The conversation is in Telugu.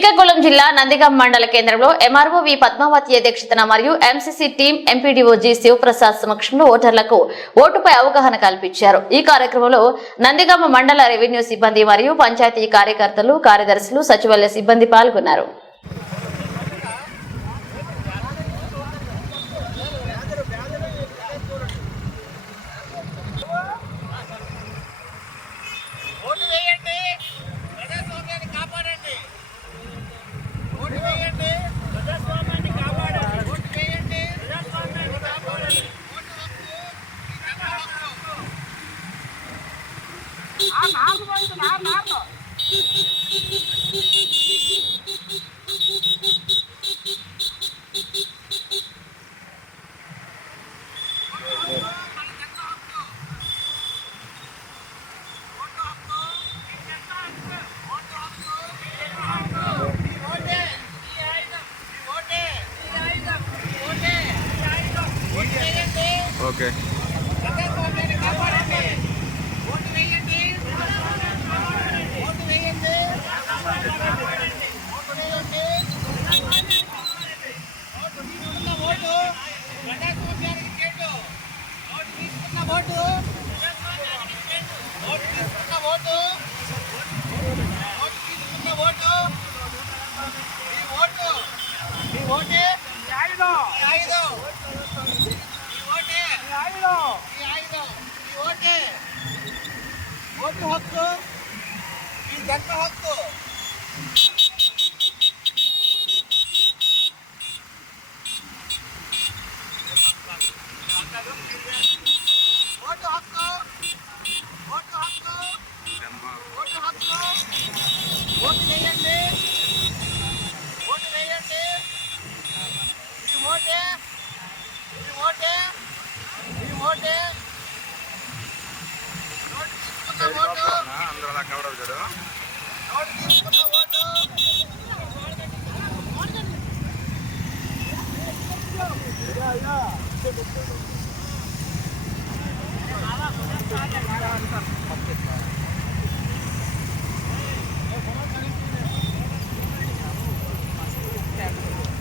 శ్రీకాకుళం జిల్లా నందిగామ మండల కేంద్రంలో ఎంఆర్ఓ వి పద్మావతి అధ్యక్షతన మరియు MCC team MPDO G Shivaprasad సమక్షంలో ఓటర్లకు ఓటుపై అవగాహన కల్పించారు. ఈ కార్యక్రమంలో నందిగామ మండల రెవెన్యూ సిబ్బంది మరియు పంచాయతీ కార్యకర్తలు, కార్యదర్శులు, సచివాలయ సిబ్బంది పాల్గొన్నారు. Okay. ఓటు హక్కు ఈ జన్మ హక్కు. ఓటు హక్కు, ఓటు హక్కు, ఓటు హక్కు. ఓటు వేయండి, ఓటు వేయండి. ఈ ఓటే, ఈ ఓటే, ఈ ఓటే. అందరూ అలా కవర్ అవుతారు. నోటు తీసుకున్న ఓటు.